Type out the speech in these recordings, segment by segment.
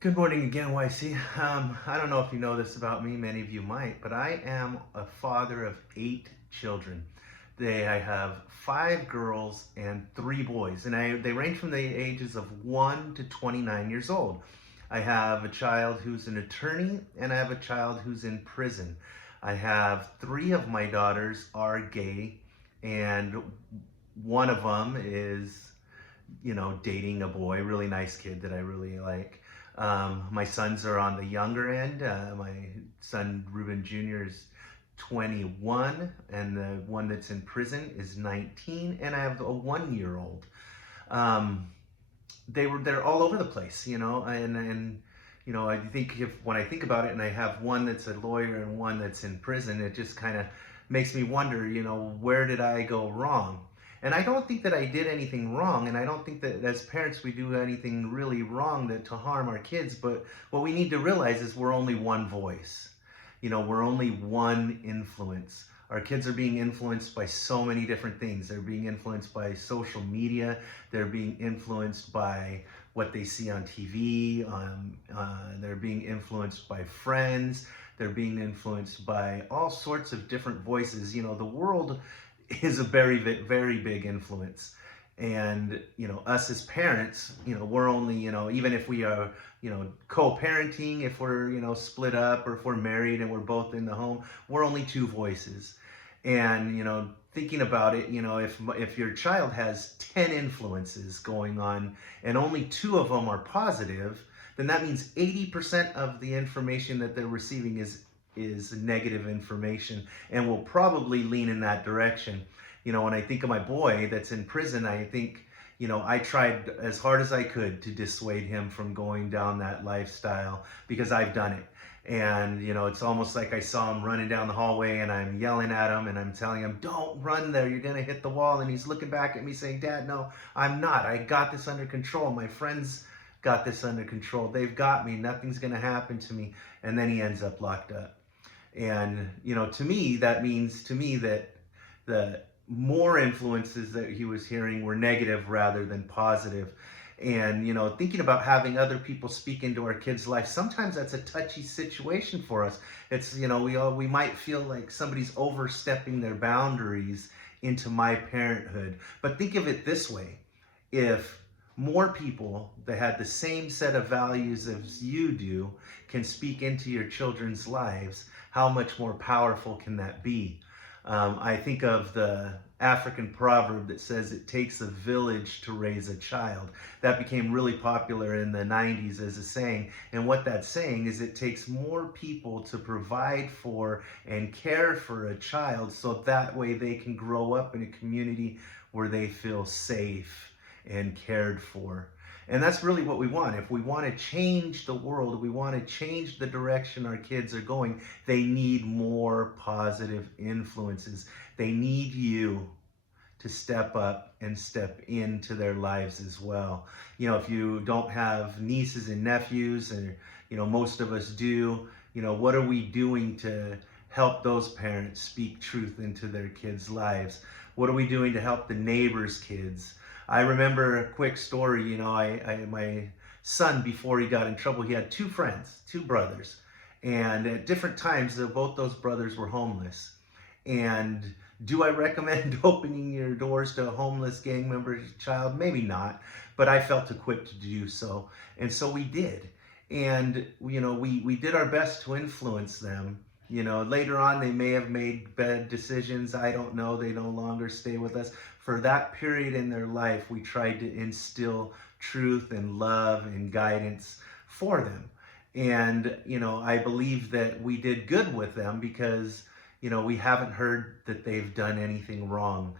Good morning again, YC. I don't know if you know this about me, many of you might, but I am a father of 8 children. I have 5 girls and 3 boys, and they range from the ages of 1 to 29 years old. I have a child who's an attorney, and I have a child who's in prison. I have 3 of my daughters are gay, and one of them is dating a boy, really nice kid that I really like. My sons are on the younger end. My son Ruben Jr. is 21, and the one that's in prison is 19, and I have a 1 year old. Um, they're all over the place, and I think if when I think about it, and I have one that's a lawyer and one that's in prison, it just kind of makes me wonder, where did I go wrong? And I don't think that I did anything wrong, and I don't think that as parents we do anything really wrong to harm our kids. But what we need to realize is we're only one voice. We're only one influence. Our kids are being influenced by so many different things. They're being influenced by social media. They're being influenced by what they see on TV. They're being influenced by friends. They're being influenced by all sorts of different voices. The world is a very, very big influence. And, us as parents, we're only, even if we are, co-parenting, if we're, split up, or if we're married and we're both in the home, we're only two voices. And, thinking about it, if your child has 10 influences going on and only 2 of them are positive, then that means 80% of the information that they're receiving is negative information, and will probably lean in that direction. When I think of my boy that's in prison, I think, I tried as hard as I could to dissuade him from going down that lifestyle, because I've done it. And, it's almost like I saw him running down the hallway, and I'm yelling at him and I'm telling him, don't run there, you're going to hit the wall. And he's looking back at me saying, Dad, no, I'm not. I got this under control. My friends got this under control. They've got me. Nothing's going to happen to me. And then he ends up locked up. And, to me, that means to me that the more influences that he was hearing were negative rather than positive. And, thinking about having other people speak into our kids' life, sometimes that's a touchy situation for us. It's, we might feel like somebody's overstepping their boundaries into my parenthood. But think of it this way: if more people that had the same set of values as you do can speak into your children's lives, how much more powerful can that be? I think of the African proverb that says it takes a village to raise a child. That became really popular in the 90s as a saying. And what that's saying is it takes more people to provide for and care for a child, so that way they can grow up in a community where they feel safe and cared for. And that's really what we want. If we want to change the world, we want to change the direction our kids are going, they need more positive influences. They need you to step up and step into their lives as well. If you don't have nieces and nephews, and most of us do, what are we doing to help those parents speak truth into their kids' lives? What are we doing to help the neighbors' kids? I remember a quick story. My son, before he got in trouble, he had 2 friends, 2 brothers, and at different times, both those brothers were homeless. And do I recommend opening your doors to a homeless gang member's child? Maybe not, but I felt equipped to do so, and so we did. And we did our best to influence them. Later on they may have made bad decisions. I don't know. They no longer stay with us. For that period in their life, we tried to instill truth and love and guidance for them. And I believe that we did good with them, because we haven't heard that they've done anything wrong.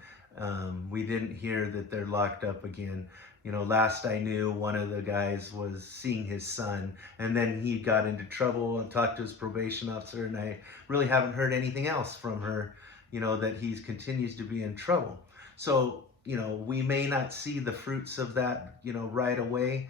We didn't hear that they're locked up again. Last I knew, one of the guys was seeing his son, and then he got into trouble and talked to his probation officer, and I really haven't heard anything else from her, that he continues to be in trouble. So, we may not see the fruits of that, right away,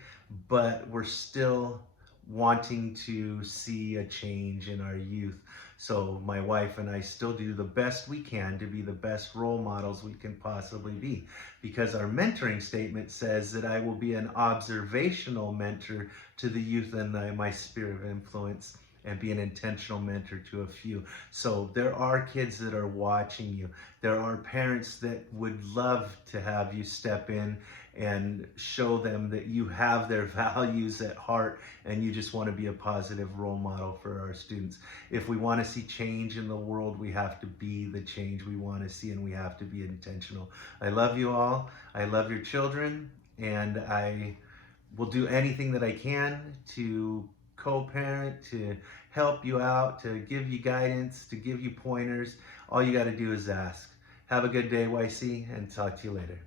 but we're still wanting to see a change in our youth. So my wife and I still do the best we can to be the best role models we can possibly be, because our mentoring statement says that I will be an observational mentor to the youth in my sphere of influence, and be an intentional mentor to a few. So there are kids that are watching you. There are parents that would love to have you step in and show them that you have their values at heart and you just want to be a positive role model for our students. If we want to see change in the world, we have to be the change we want to see, and we have to be intentional. I love you all. I love your children, and I will do anything that I can to co-parent, to help you out, to give you guidance, to give you pointers. All you got to do is ask. Have a good day, YC, and talk to you later.